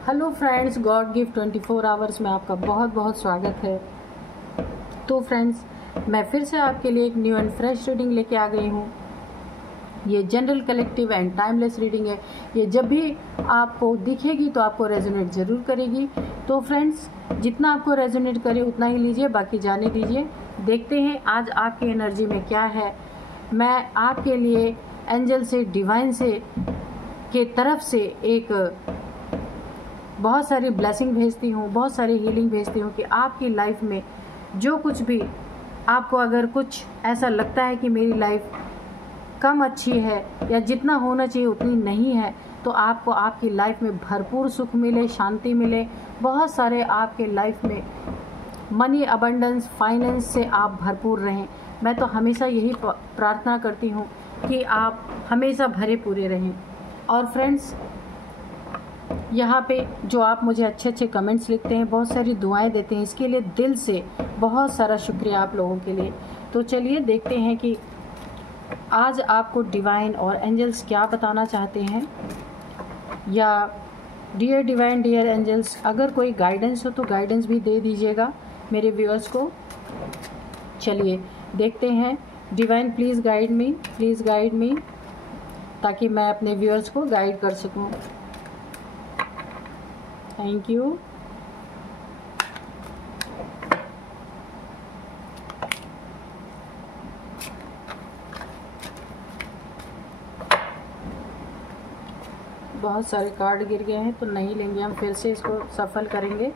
Hello friends, God gift 24 hours में आपका बहुत बहुत स्वागत है। तो फ्रेंड्स, मैं फिर से आपके लिए एक न्यू एंड फ्रेश रीडिंग लेके आ गई हूँ। ये general, collective and timeless reading है। ये जब भी आपको दिखेगी तो आपको रेजोनेट ज़रूर करेगी। तो फ्रेंड्स, जितना आपको रेजोनेट करे उतना ही लीजिए, बाकी जाने दीजिए। देखते हैं आज आपकी एनर्जी में क्या है। मैं आपके लिए एंजल से, डिवाइन से के तरफ से एक बहुत सारी ब्लेसिंग भेजती हूँ, बहुत सारी हीलिंग भेजती हूँ कि आपकी लाइफ में जो कुछ भी आपको, अगर कुछ ऐसा लगता है कि मेरी लाइफ कम अच्छी है या जितना होना चाहिए उतनी नहीं है, तो आपको आपकी लाइफ में भरपूर सुख मिले, शांति मिले, बहुत सारे आपके लाइफ में मनी अबंडेंस, फाइनेंस से आप भरपूर रहें। मैं तो हमेशा यही प्रार्थना करती हूँ कि आप हमेशा भरे पूरे रहें। और फ्रेंड्स, यहाँ पे जो आप मुझे अच्छे अच्छे कमेंट्स लिखते हैं, बहुत सारी दुआएं देते हैं, इसके लिए दिल से बहुत सारा शुक्रिया आप लोगों के लिए। तो चलिए देखते हैं कि आज आपको डिवाइन और एंजल्स क्या बताना चाहते हैं। या डियर डिवाइन, डियर एंजल्स, अगर कोई गाइडेंस हो तो गाइडेंस भी दे दीजिएगा मेरे व्यूअर्स को। चलिए देखते हैं। Divine please guide me, please guide me, ताकि मैं अपने व्यूअर्स को गाइड कर सकूं। Thank you. बहुत सारे कार्ड गिर गए हैं तो नहीं लेंगे, हम फिर से इसको सफल करेंगे।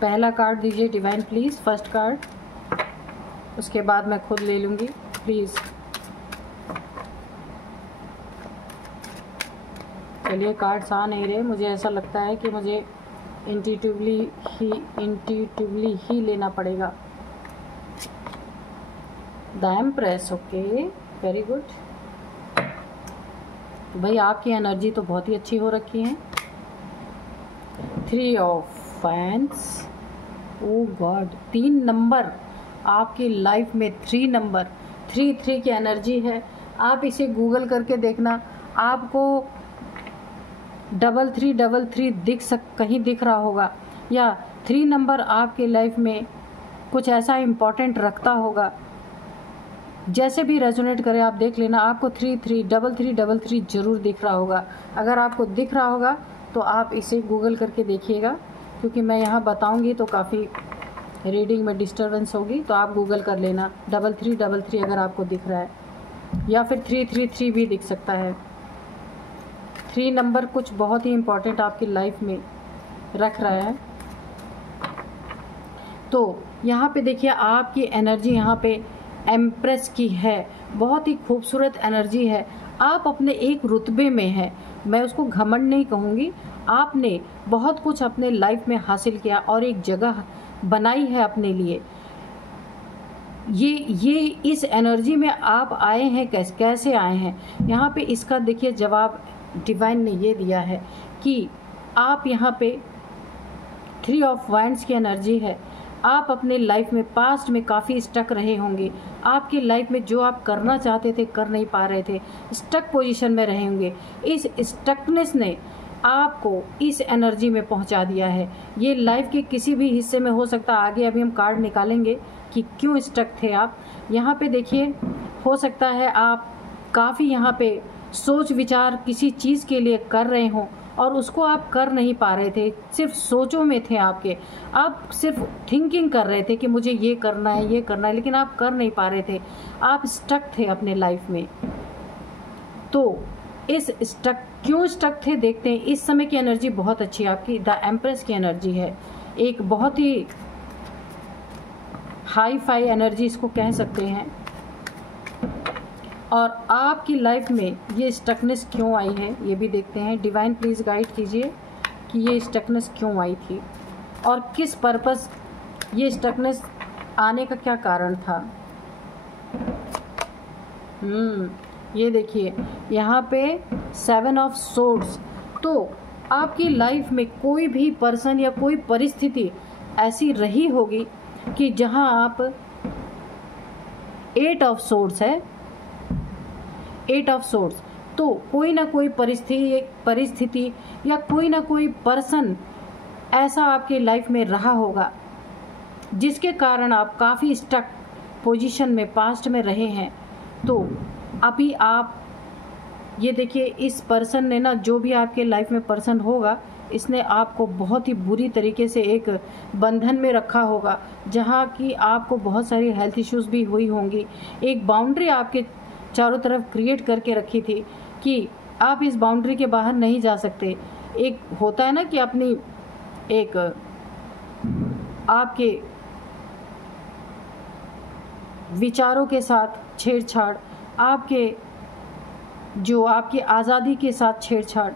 पहला कार्ड दीजिए डिवाइन प्लीज़, फर्स्ट कार्ड, उसके बाद मैं खुद ले लूँगी प्लीज़। चलिए, कार्ड्स आ नहीं रहे, मुझे ऐसा लगता है कि मुझे इंट्यूटिवली ही लेना पड़ेगा। The empress, okay, very good. भाई आपकी एनर्जी तो बहुत ही अच्छी हो रखी है। 3 of fans, oh God, 3 number आपकी लाइफ में, 3 नंबर, 3 की एनर्जी है। आप इसे गूगल करके देखना, आपको 3333 कहीं दिख रहा होगा, या 3 नंबर आपके लाइफ में कुछ ऐसा इम्पोर्टेंट रखता होगा। जैसे भी रेजोनेट करे आप देख लेना, आपको 3333 जरूर दिख रहा होगा। अगर आपको दिख रहा होगा तो आप इसे गूगल करके देखिएगा, क्योंकि मैं यहाँ बताऊँगी तो काफ़ी रीडिंग में डिस्टरबेंस होगी, तो आप गूगल कर लेना 3333 अगर आपको दिख रहा है, या फिर 333 भी दिख सकता है। 3 नंबर कुछ बहुत ही इम्पोर्टेंट आपकी लाइफ में रख रहा है। तो यहाँ पे देखिए, आपकी एनर्जी यहाँ पे एम्प्रेस की है, बहुत ही खूबसूरत एनर्जी है। आप अपने एक रुतबे में है, मैं उसको घमंड नहीं कहूँगी, आपने बहुत कुछ अपने लाइफ में हासिल किया और एक जगह बनाई है अपने लिए। ये इस एनर्जी में आप आए हैं, कैसे आए हैं, यहाँ पे इसका देखिए जवाब डिवाइन ने ये दिया है कि आप यहाँ पे 3 ऑफ वांड्स की एनर्जी है। आप अपने लाइफ में पास्ट में काफ़ी स्टक रहे होंगे, आपकी लाइफ में जो आप करना चाहते थे कर नहीं पा रहे थे, स्टक पोजीशन में रहे होंगे। इस स्टकनेस ने आपको इस एनर्जी में पहुंचा दिया है। ये लाइफ के किसी भी हिस्से में हो सकता है। आगे अभी हम कार्ड निकालेंगे कि क्यों स्टक थे आप। यहाँ पे देखिए, हो सकता है आप काफ़ी यहाँ पे सोच विचार किसी चीज़ के लिए कर रहे हों और उसको आप कर नहीं पा रहे थे, सिर्फ सोचों में थे आपके, आप सिर्फ थिंकिंग कर रहे थे कि मुझे ये करना है, ये करना है, लेकिन आप कर नहीं पा रहे थे, आप स्टक थे अपने लाइफ में। तो इस क्यों स्टक थे देखते हैं। इस समय की एनर्जी बहुत अच्छी है आपकी, द एम्प्रेस की एनर्जी है, एक बहुत ही हाई फाई एनर्जी इसको कह सकते हैं। और आपकी लाइफ में ये स्टकनेस क्यों आई है ये भी देखते हैं। डिवाइन प्लीज़ गाइड कीजिए कि ये स्टकनेस क्यों आई थी और किस पर्पस ये स्टकनेस आने का क्या कारण था। ये देखिए, यहाँ पे 7 ऑफ सोर्ड्स। तो आपकी लाइफ में कोई भी पर्सन या कोई परिस्थिति ऐसी रही होगी कि जहाँ आप 8 ऑफ सोर्ड्स है, 8 ऑफ सोर्ड्स। तो कोई ना कोई परिस्थिति या कोई ना कोई पर्सन ऐसा आपके लाइफ में रहा होगा जिसके कारण आप काफ़ी स्टक पोजीशन में पास्ट में रहे हैं। तो अभी आप ये देखिए, इस पर्सन ने ना, जो भी आपके लाइफ में पर्सन होगा, इसने आपको बहुत ही बुरी तरीके से एक बंधन में रखा होगा, जहाँ की आपको बहुत सारी हेल्थ इश्यूज भी हुई होंगी। एक बाउंड्री आपके चारों तरफ क्रिएट करके रखी थी कि आप इस बाउंड्री के बाहर नहीं जा सकते। एक होता है ना कि अपनी एक आपके विचारों के साथ छेड़छाड़, आपके जो आपकी आज़ादी के साथ छेड़छाड़,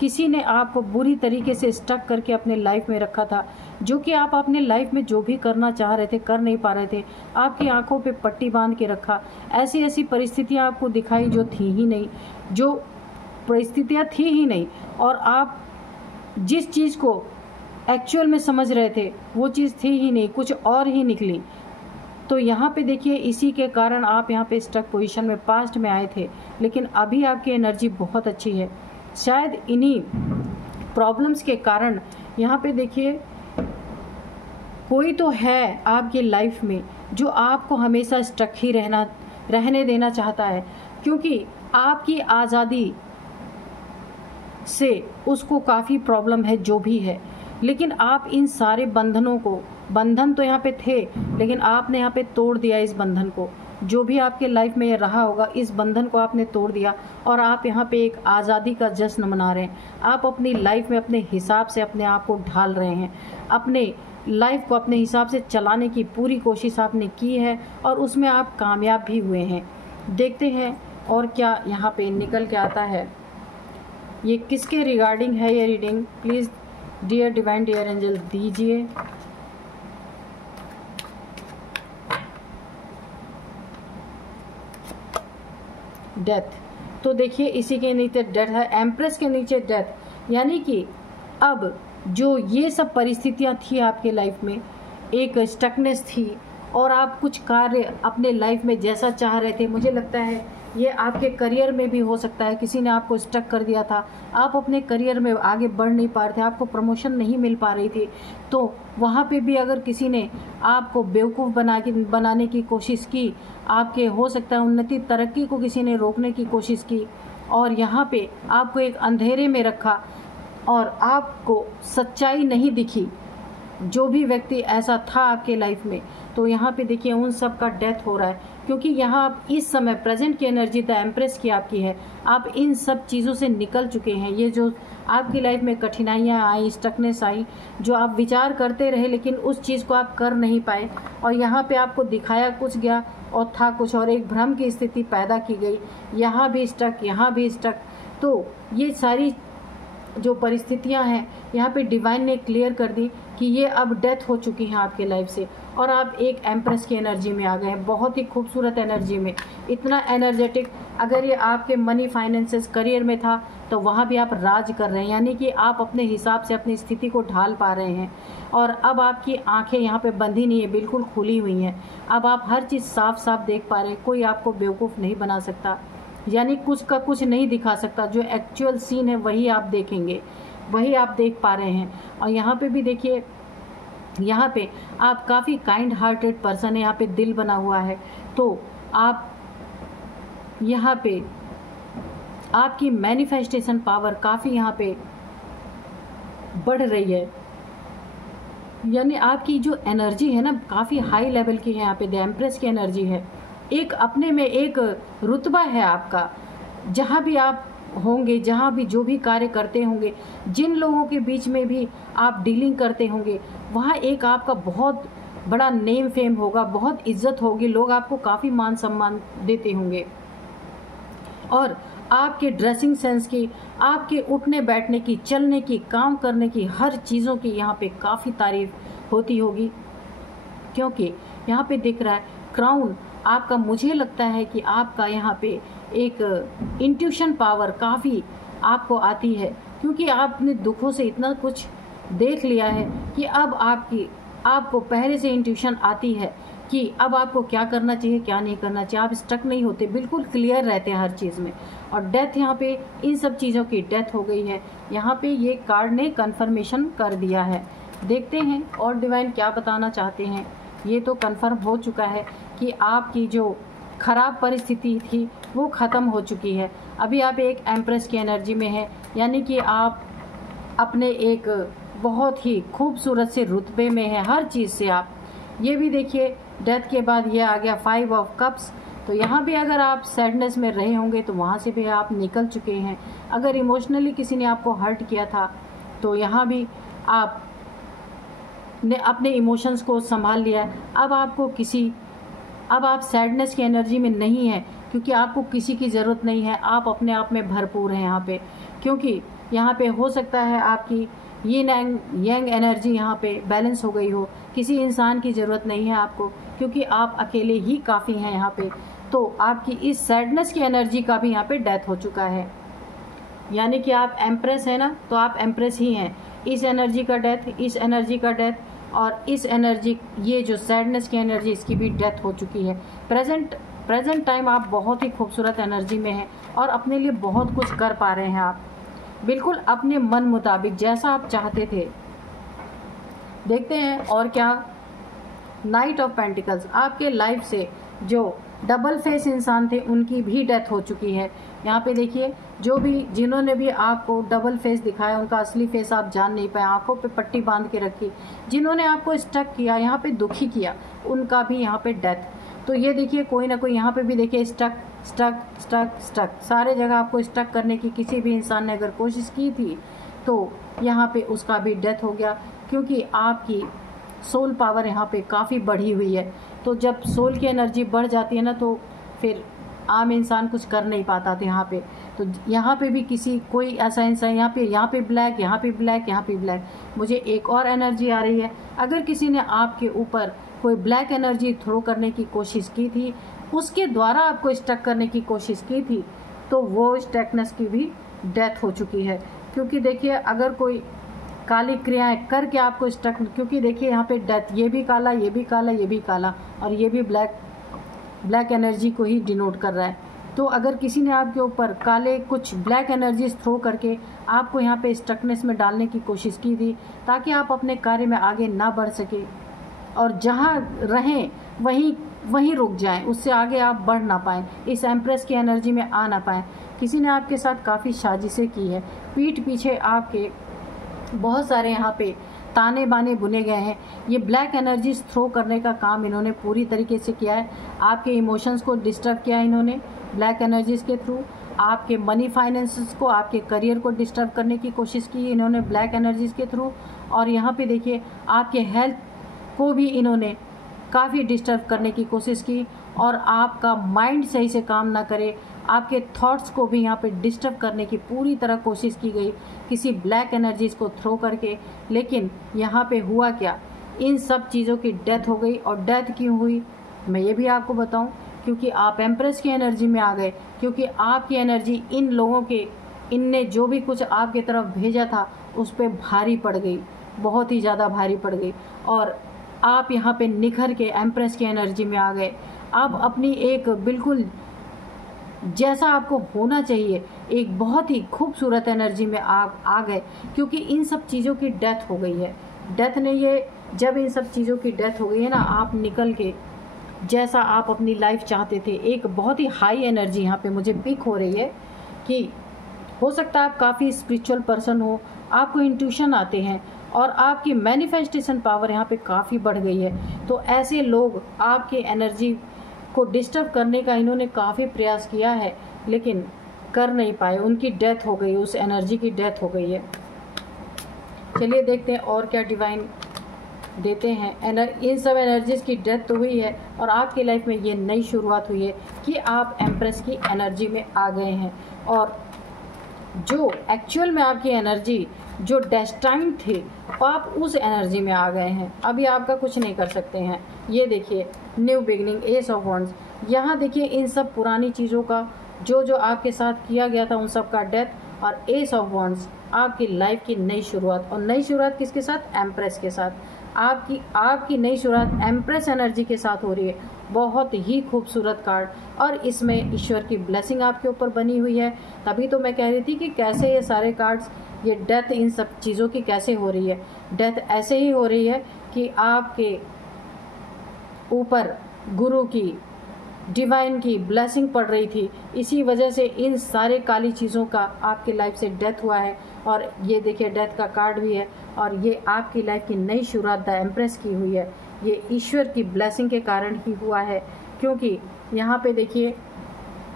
किसी ने आपको बुरी तरीके से स्टक करके अपने लाइफ में रखा था, जो कि आप अपने लाइफ में जो भी करना चाह रहे थे कर नहीं पा रहे थे। आपकी आंखों पे पट्टी बांध के रखा। ऐसी ऐसी परिस्थितियां आपको दिखाई जो थी ही नहीं, जो परिस्थितियां थी ही नहीं, और आप जिस चीज़ को एक्चुअल में समझ रहे थे वो चीज़ थी ही नहीं, कुछ और ही निकली। तो यहाँ पे देखिए, इसी के कारण आप यहाँ पे स्टक पोजीशन में पास्ट में आए थे, लेकिन अभी आपकी एनर्जी बहुत अच्छी है। शायद इन्हीं प्रॉब्लम्स के कारण यहाँ पे देखिए, कोई तो है आपकी लाइफ में जो आपको हमेशा स्टक ही रहने देना चाहता है, क्योंकि आपकी आज़ादी से उसको काफ़ी प्रॉब्लम है जो भी है। लेकिन आप इन सारे बंधनों को, बंधन तो यहाँ पे थे लेकिन आपने यहाँ पे तोड़ दिया इस बंधन को। जो भी आपके लाइफ में रहा होगा, इस बंधन को आपने तोड़ दिया और आप यहाँ पे एक आज़ादी का जश्न मना रहे हैं। आप अपनी लाइफ में अपने हिसाब से अपने आप को ढाल रहे हैं, अपने लाइफ को अपने हिसाब से चलाने की पूरी कोशिश आपने की है और उसमें आप कामयाब भी हुए हैं। देखते हैं और क्या यहाँ पे निकल के आता है। ये किसके रिगार्डिंग है ये reading, please dear divine dear angel दीजिए। डेथ, तो देखिए इसी के नीचे डेथ है, एम्प्रेस के नीचे डेथ। यानी कि अब जो ये सब परिस्थितियां थी आपके लाइफ में, एक स्टकनेस थी और आप कुछ कार्य अपने लाइफ में जैसा चाह रहे थे, मुझे लगता है ये आपके करियर में भी हो सकता है। किसी ने आपको स्टक कर दिया था, आप अपने करियर में आगे बढ़ नहीं पा रहे थे, आपको प्रमोशन नहीं मिल पा रही थी, तो वहाँ पे भी अगर किसी ने आपको बेवकूफ़ बनाने की कोशिश की, आपके हो सकता है उन्नति तरक्की को किसी ने रोकने की कोशिश की और यहाँ पे आपको एक अंधेरे में रखा और आपको सच्चाई नहीं दिखी, जो भी व्यक्ति ऐसा था आपके लाइफ में, तो यहाँ पे देखिए उन सब का डेथ हो रहा है। क्योंकि यहाँ आप इस समय प्रेजेंट की एनर्जी द एम्प्रेस की आपकी है, आप इन सब चीज़ों से निकल चुके हैं। ये जो आपकी लाइफ में कठिनाइयाँ आई, स्टकनेस आई, जो आप विचार करते रहे लेकिन उस चीज़ को आप कर नहीं पाए और यहाँ पे आपको दिखाया कुछ गया और था कुछ और, एक भ्रम की स्थिति पैदा की गई, यहाँ भी स्टक, यहाँ भी स्टक। तो ये सारी जो परिस्थितियां हैं यहाँ पे डिवाइन ने क्लियर कर दी कि ये अब डेथ हो चुकी हैं आपके लाइफ से और आप एक एम्प्रेस की एनर्जी में आ गए हैं, बहुत ही खूबसूरत एनर्जी में, इतना एनर्जेटिक। अगर ये आपके मनी फाइनेंसेस करियर में था तो वहाँ भी आप राज कर रहे हैं, यानी कि आप अपने हिसाब से अपनी स्थिति को ढाल पा रहे हैं और अब आपकी आंखें यहाँ पे बंधी नहीं है, बिल्कुल खुली हुई हैं। अब आप हर चीज़ साफ साफ देख पा रहे हैं, कोई आपको बेवकूफ़ नहीं बना सकता, यानी कुछ का कुछ नहीं दिखा सकता। जो एक्चुअल सीन है वही आप देखेंगे, वही आप देख पा रहे हैं। और यहाँ पे भी देखिए, यहाँ पे आप काफ़ी काइंड हार्टेड पर्सन है, यहाँ पे दिल बना हुआ है, तो आप यहाँ पे आपकी मैनिफेस्टेशन पावर काफ़ी यहाँ पे बढ़ रही है, यानी आपकी जो एनर्जी है ना काफ़ी हाई लेवल की है। यहाँ पे द एम्प्रेस की एनर्जी है, एक अपने में एक रुतबा है आपका। जहाँ भी आप होंगे, जहाँ भी जो भी कार्य करते होंगे, जिन लोगों के बीच में भी आप डीलिंग करते होंगे, वहाँ एक आपका बहुत बड़ा नेम फेम होगा, बहुत इज्जत होगी, लोग आपको काफ़ी मान सम्मान देते होंगे और आपके ड्रेसिंग सेंस की, आपके उठने बैठने की, चलने की, काम करने की, हर चीज़ों की यहाँ पे काफ़ी तारीफ होती होगी। क्योंकि यहाँ पे दिख रहा है क्राउन आपका, मुझे लगता है कि आपका यहाँ पे एक इंट्यूशन पावर काफ़ी आपको आती है, क्योंकि आपने दुखों से इतना कुछ देख लिया है कि अब आपको पहले से इंट्यूशन आती है कि अब आपको क्या करना चाहिए क्या नहीं करना चाहिए। आप स्टक नहीं होते, बिल्कुल क्लियर रहते हैं हर चीज़ में। और डेथ यहाँ पे इन सब चीज़ों की डेथ हो गई है, यहाँ पे ये कार्ड ने कन्फर्मेशन कर दिया है। देखते हैं और डिवाइन क्या बताना चाहते हैं। ये तो कन्फर्म हो चुका है कि आपकी जो खराब परिस्थिति थी वो ख़त्म हो चुकी है। अभी आप एक एम्प्रेस की एनर्जी में हैं, यानी कि आप अपने एक बहुत ही खूबसूरत से रुतबे में हैं हर चीज़ से आप। ये भी देखिए डेथ के बाद ये आ गया 5 ऑफ कप्स। तो यहाँ भी अगर आप सैडनेस में रहे होंगे तो वहाँ से भी आप निकल चुके हैं। अगर इमोशनली किसी ने आपको हर्ट किया था तो यहाँ भी आप ने अपने इमोशंस को संभाल लिया। अब आप सैडनेस की एनर्जी में नहीं हैं, क्योंकि आपको किसी की ज़रूरत नहीं है। आप अपने आप में भरपूर हैं यहाँ पे, क्योंकि यहाँ पे हो सकता है आपकी यिन एंड यांग एनर्जी यहाँ पे बैलेंस हो गई हो। किसी इंसान की ज़रूरत नहीं है आपको, क्योंकि आप अकेले ही काफ़ी हैं यहाँ पे। तो आपकी इस सैडनेस की एनर्जी का भी यहाँ पे डेथ हो चुका है, यानी कि आप एम्प्रेस है ना, तो आप एम्प्रेस ही हैं। इस एनर्जी का डेथ, इस एनर्जी का डेथ, और इस एनर्जी, ये जो सैडनेस की एनर्जी, इसकी भी डेथ हो चुकी है। प्रेजेंट टाइम आप बहुत ही खूबसूरत एनर्जी में हैं और अपने लिए बहुत कुछ कर पा रहे हैं आप, बिल्कुल अपने मन मुताबिक जैसा आप चाहते थे। देखते हैं और क्या। नाइट ऑफ पेंटिकल्स, आपके लाइफ से जो डबल फेस इंसान थे उनकी भी डेथ हो चुकी है। यहाँ पे देखिए, जिन्होंने भी आपको डबल फेस दिखाया उनका असली फेस आप जान नहीं पाए, आंखों पे पट्टी बांध के रखी, जिन्होंने आपको स्टक किया, यहाँ पे दुखी किया, उनका भी यहाँ पे डेथ। तो ये देखिए कोई ना कोई यहाँ पे भी देखिए स्टक स्टक स्टक स्टक, सारे जगह आपको स्टक करने की किसी भी इंसान ने अगर कोशिश की थी तो यहाँ पे उसका भी डेथ हो गया, क्योंकि आपकी सोल पावर यहाँ पे काफ़ी बढ़ी हुई है। तो जब सोल की एनर्जी बढ़ जाती है ना, तो फिर आम इंसान कुछ कर नहीं पाता था यहाँ पे। तो यहाँ पे भी कोई ऐसा इंसान, यहाँ पे ब्लैक, यहाँ पे ब्लैक, यहाँ पे ब्लैक। मुझे एक और एनर्जी आ रही है, अगर किसी ने आपके ऊपर कोई ब्लैक एनर्जी थ्रो करने की कोशिश की थी, उसके द्वारा आपको स्टक करने की कोशिश की थी, तो वो स्टकनेस की भी डेथ हो चुकी है। क्योंकि देखिए अगर कोई काली क्रियाएं करके आपको स्टक, क्योंकि देखिए यहाँ पे डेथ, ये भी काला, ये भी काला, ये भी काला, और ये भी ब्लैक एनर्जी को ही डिनोट कर रहा है। तो अगर किसी ने आपके ऊपर काले कुछ ब्लैक एनर्जीज थ्रो करके आपको यहाँ पे स्टकनेस में डालने की कोशिश की थी, ताकि आप अपने कार्य में आगे ना बढ़ सके और जहाँ रहें वहीं रुक जाएं, उससे आगे आप बढ़ ना पाएँ, इस एम्प्रेस की एनर्जी में आ ना पाएँ। किसी ने आपके साथ काफ़ी साजिशें की है, पीठ पीछे आपके बहुत सारे यहाँ पे ताने बाने बुने गए हैं। ये ब्लैक एनर्जीज थ्रो करने का काम इन्होंने पूरी तरीके से किया है। आपके इमोशंस को डिस्टर्ब किया है इन्होंने ब्लैक एनर्जीज के थ्रू, आपके मनी फाइनेंसेस को, आपके करियर को डिस्टर्ब करने की कोशिश की इन्होंने ब्लैक एनर्जीज के थ्रू। और यहाँ पे देखिए आपके हेल्थ को भी इन्होंने काफ़ी डिस्टर्ब करने की कोशिश की, और आपका माइंड सही से काम ना करे, आपके थॉट्स को भी यहाँ पे डिस्टर्ब करने की पूरी तरह कोशिश की गई किसी ब्लैक एनर्जीज को थ्रो करके। लेकिन यहाँ पे हुआ क्या, इन सब चीज़ों की डेथ हो गई। और डेथ क्यों हुई मैं ये भी आपको बताऊं, क्योंकि आप एम्प्रेस की एनर्जी में आ गए, क्योंकि आपकी एनर्जी इन लोगों के, इनने जो भी कुछ आपकी तरफ भेजा था उस पर भारी पड़ गई, बहुत ही ज़्यादा भारी पड़ गई, और आप यहाँ पे निखर के एम्प्रेस की एनर्जी में आ गए। आप अपनी एक बिल्कुल जैसा आपको होना चाहिए एक बहुत ही खूबसूरत एनर्जी में आ गए, क्योंकि इन सब चीज़ों की डेथ हो गई है। डेथ ने ये, जब इन सब चीज़ों की डेथ हो गई है ना, आप निकल के जैसा आप अपनी लाइफ चाहते थे, एक बहुत ही हाई एनर्जी यहाँ पे मुझे पिक हो रही है कि हो सकता है आप काफ़ी स्पिरिचुअल पर्सन हो, आपको इंट्यूशन आते हैं और आपकी मैनिफेस्टेशन पावर यहाँ पे काफ़ी बढ़ गई है। तो ऐसे लोग आपके एनर्जी को डिस्टर्ब करने का इन्होंने काफ़ी प्रयास किया है, लेकिन कर नहीं पाए, उनकी डेथ हो गई, उस एनर्जी की डेथ हो गई है। चलिए देखते हैं और क्या डिवाइन देते हैं। इन सब एनर्जीज की डेथ तो हुई है और आपकी लाइफ में ये नई शुरुआत हुई है कि आप एम्प्रेस की एनर्जी में आ गए हैं, और जो एक्चुअल में आपकी एनर्जी जो डेस्टाइन थी आप उस एनर्जी में आ गए हैं। अभी आपका कुछ नहीं कर सकते हैं। ये देखिए new beginning, S of wands, यहाँ देखिए इन सब पुरानी चीज़ों का जो आपके साथ किया गया था उन सब का डेथ, और एस ऑफ वॉन्ड्स आपकी लाइफ की नई शुरुआत। और नई शुरुआत किसके साथ? एम्प्रेस के साथ। आपकी नई शुरुआत एम्प्रेस एनर्जी के साथ हो रही है। बहुत ही खूबसूरत कार्ड, और इसमें ईश्वर की ब्लेसिंग आपके ऊपर बनी हुई है। तभी तो मैं कह रही थी कि कैसे ये सारे कार्ड्स, ये डेथ इन सब चीज़ों की कैसे हो रही है। डेथ ऐसे ही हो रही है कि आपके ऊपर गुरु की, डिवाइन की ब्लेसिंग पड़ रही थी, इसी वजह से इन सारे काली चीज़ों का आपकी लाइफ से डेथ हुआ है। और ये देखिए डेथ का कार्ड भी है, और ये आपकी लाइफ की नई शुरुआत द एम्प्रेस की हुई है। ये ईश्वर की ब्लेसिंग के कारण ही हुआ है, क्योंकि यहाँ पे देखिए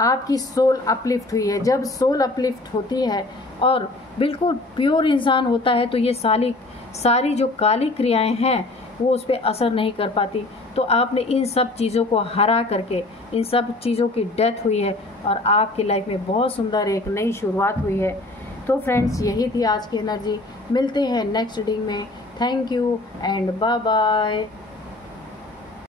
आपकी सोल अपलिफ्ट हुई है। जब सोल अपलिफ्ट होती है और बिल्कुल प्योर इंसान होता है तो ये सारी जो काली क्रियाएं हैं वो उस पर असर नहीं कर पाती। तो आपने इन सब चीज़ों को हरा करके, इन सब चीज़ों की डेथ हुई है और आपकी लाइफ में बहुत सुंदर एक नई शुरुआत हुई है। तो फ्रेंड्स, यही थी आज की एनर्जी। मिलते हैं नेक्स्ट रीडिंग में। Thank you and bye bye.